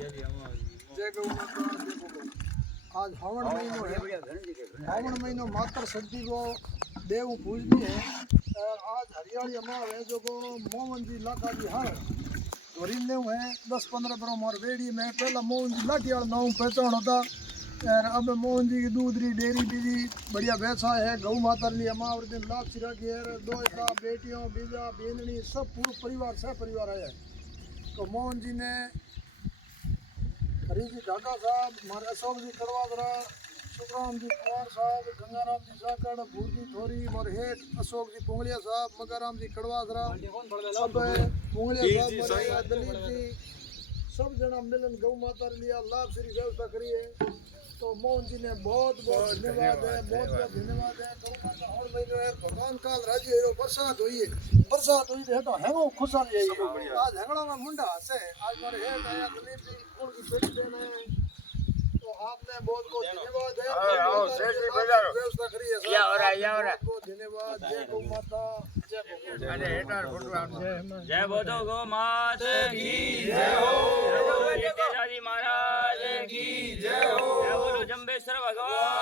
जय गौ माता जय गौ। आज श्रावण महीनो है। श्रावण महीनो मात्र सर्दी को देव पूजनी है। और आज हरियाली अमाव है जो को मोहन जी लाखा जी हार धोरीन ने है 10-15 बरो मार बेड़ी में पहला मोहन जी लाठी वाला नाम पहचान होता। और अब मोहन जी की दूध री डेयरी बीजी बढ़िया भैंसा है। गौ माता ली अमाव दिन लाभ सिरा की है। दो बेटियों बीजा बेननी सब पूरा परिवार सह परिवार आया है। तो मोहन जी ने हरी जी ढाका साहब, हमारे अशोक जी करवादरा, सुखराम जी कुमार साहब, गंगाराम जी साकड़, भूजी थोरी और हेठ अशोक जी पुंगलिया साहब, मगाराम जी कड़वादरा, सब पुंगलिया साहब, दलीप जी सब जना मिलन गौ माता लिया लाभ श्री व्यवस्था करी है। तो मोहन जी ने बहुत बहुत धन्यवाद है, बहुत बहुत धन्यवाद है। गौ माता हर महीने है भगवान काल राजी है। बरसात हुई है, बरसात हुई है तो हैंगो खुशहाल है। आज हैंगड़ा में मुंडा हंसे। आज मारे हेठ आया दलीप जी कुल की बेटी बहन है। तो आपने बहुत बहुत धन्यवाद है। व्यवस्था करी है बहुत बहुत धन्यवाद। जय गौ माता जय गौ। जय बोलो गो माता की जय हो। जय बोलो महाराज की जय हो। जय बोलो जम्बेश्वर भगवान